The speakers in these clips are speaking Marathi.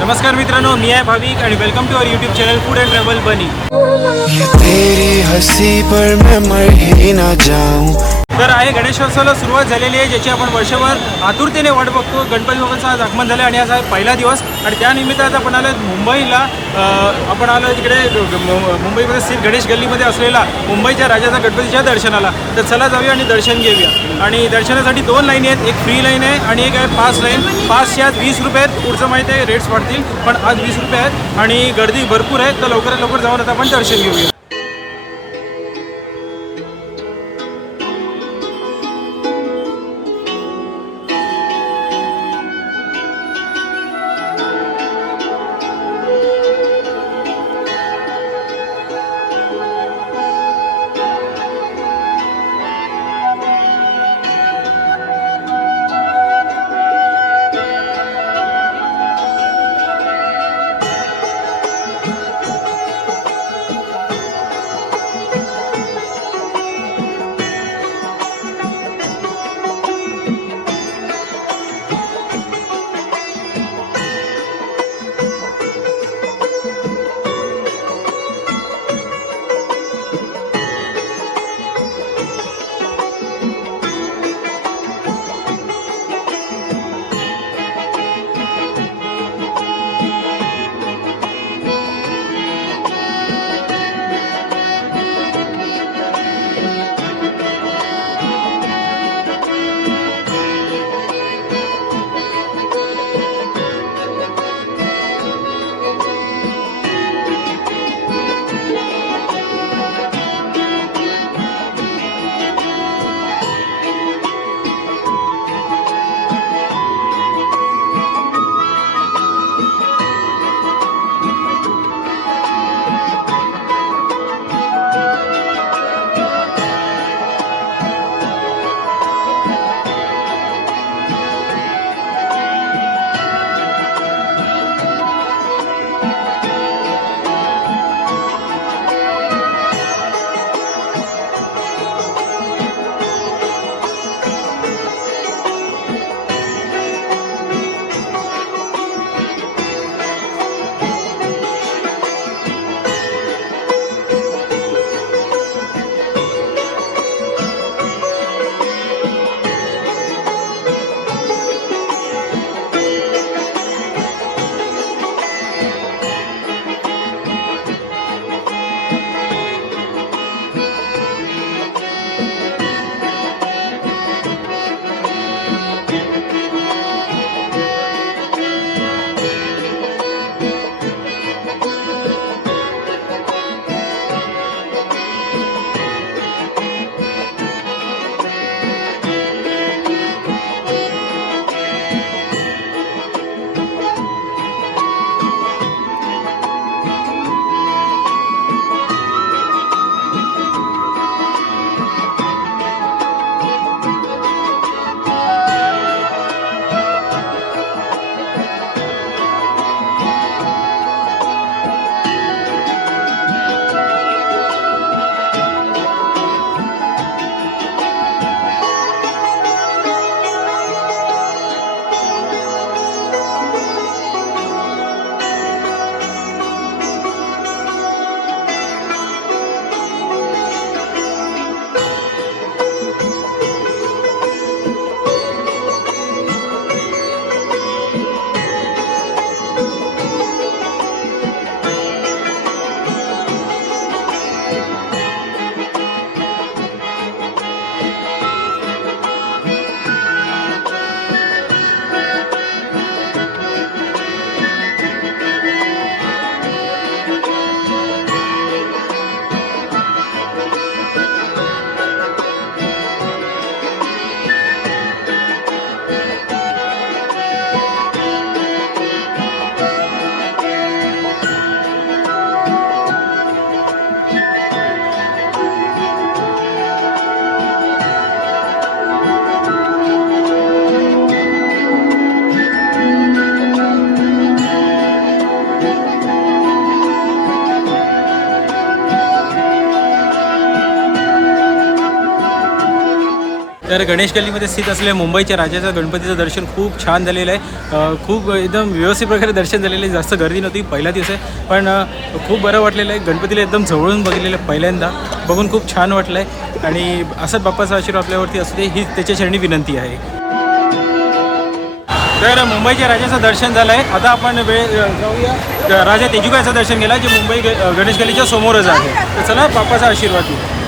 नमस्कार मित्रांनो, मी आहे भाविक आणि welcome to our YouTube channel food and travel बनी। ये तेरी हंसी पर मैं मर ही ना जाऊं। तर आहे गणेशोत्सवाला सुरुवात झालेली आहे, ज्याची आपण वर्षभर आतुरतेने वाट बघतो। गणपती बाबांचा आज आगमन झालं आणि आज आहे पहिला दिवस आणि त्यानिमित्त आज आपण आलो मुंबईला। आपण आलो तिकडे मुंबईमध्ये स्थित गणेश गल्लीमध्ये असलेला मुंबईच्या राजाचा गणपतीच्या दर्शनाला। तर चला जाऊया आणि दर्शन घेऊया। आणि दर्शनासाठी दोन लाईन आहेत, एक फ्री लाईन आहे आणि एक आहे पास लाईन। पासच्या 20 रुपये आहेत, पुढचं माहिती आहे रेट्स वाढतील, पण आज 20 रुपये आहेत आणि गर्दी भरपूर आहे। तर लवकरात लवकर जाऊन आता आपण दर्शन घेऊया। तर गणेश गल्लीमध्ये स्थित असलेल्या मुंबईच्या राजाच्या गणपतीचं दर्शन खूप छान झालेलं आहे. खूप एकदम व्यवस्थित प्रकारे दर्शन झालेलं आहे. जास्त गर्दी नव्हती, पहिला दिवस आहे, पण खूप बरं वाटलेलं आहे. गणपतीला एकदम जवळून बघितलेलं आहे पहिल्यांदा, बघून खूप छान वाटलं आहे. आणि असंच बाप्पाचा आशीर्वाद आपल्यावरती असू दे ही त्याच्या चरणी विनंती आहे. तर मुंबईच्या राजाचं दर्शन झालं आहे. आता आपण जाऊया राजा तेजुकाचं दर्शन केलं जे मुंबई गणेश गल्लीच्या समोरच आहे. तर चला बाप्पाचा आशीर्वाद घेऊ.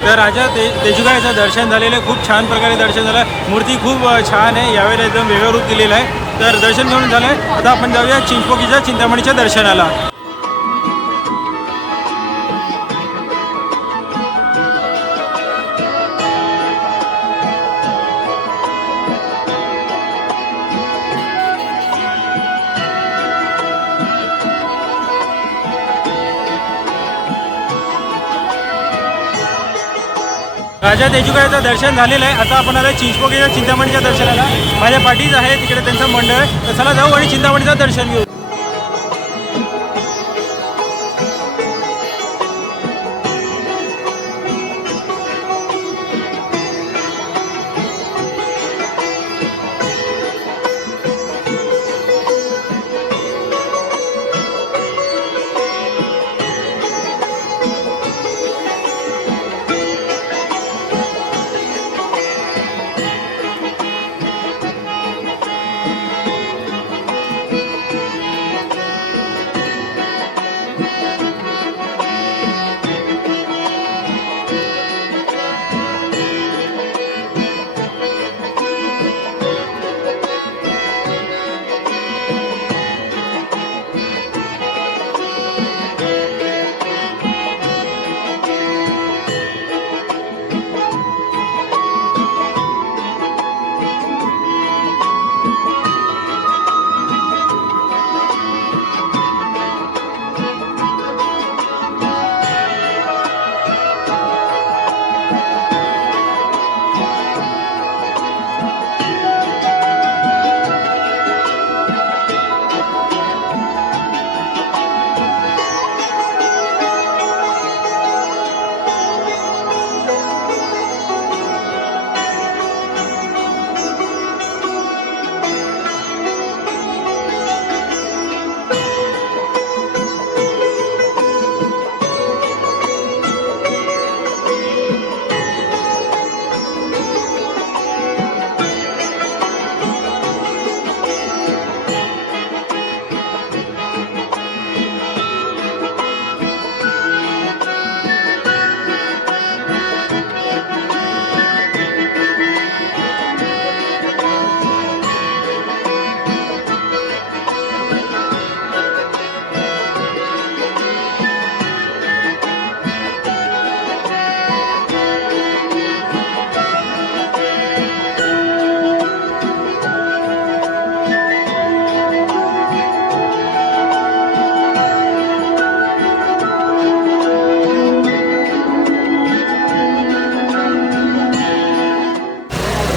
तर राजा तेजुकाचं दर्शन झालेलं आहे. खूप छान प्रकारे दर्शन झालं. मूर्ती खूप छान आहे. यावेळेला एकदम वेगळं रूप दिलेलं आहे. तर दर्शन घेऊन झालं आहे. आता आपण जाऊया चिंचपोकीच्या चिंतामणीच्या दर्शनाला. राजा तेजुकाचं दर्शन झालेलं आहे. आता आपण आला चिंचपोकीच्या चिंतामणीच्या दर्शनाला. माझ्या पाठीच आहे तिकडे त्यांचं मंडळ आहे. तर चला जाऊ आणि चिंतामणीचं दर्शन घेऊ.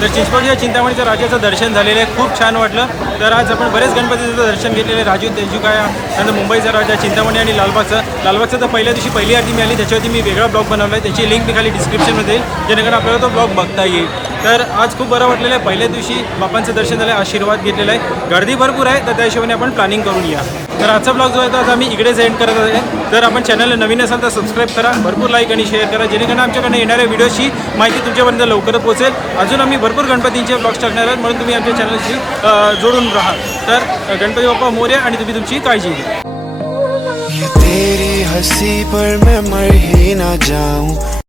तर चिंचवडच्या चिंतामणीच्या राजाचं दर्शन झालेलं आहे, खूप छान वाटलं. तर आज आपण बरेच गणपतीचं दर्शन घेतलेलं आहे. राजू तेजुकाया, नंतर मुंबईचा राजा, चिंतामणी आणि लालबागचं तर पहिल्या दिवशी पहिली आरती मिळाली, त्याच्यावरती मी वेगळा ब्लॉग बनवला आहे. त्याची लिंक मी खाली डिस्क्रिप्शनमध्ये येईल, जेणेकरून आपल्याला तो ब्लॉग बघता येईल. तर आज खूप बरं वाटलेलं आहे. पहिल्या दिवशी बापांचं दर्शन झालं, आशीर्वाद घेतलेला आहे. गर्दी भरपूर आहे, तर त्या हिशोबाने आपण प्लॅनिंग करून या. तर आजचा ब्लॉग जो आहे तो आता आम्ही इकडेच एंड करत आहे. तर आपण चॅनलला नवीन असाल तर सबस्क्राईब करा, भरपूर लाईक आणि शेअर करा, जेणेकरून आमच्याकडनं येणाऱ्या व्हिडिओची माहिती तुमच्यापर्यंत लवकरच पोहोचेल. अजून आम्ही भरपूर गणपतींचे ब्लॉग्स टाकणार आहोत, म्हणून तुम्ही आमच्या चॅनलशी जोडून राहा. तर गणपती बाप्पा मोरया आणि तुम्ही तुमची काळजी घ्या. ये तेरी हंसी पर मैं मर ही ना जाऊं.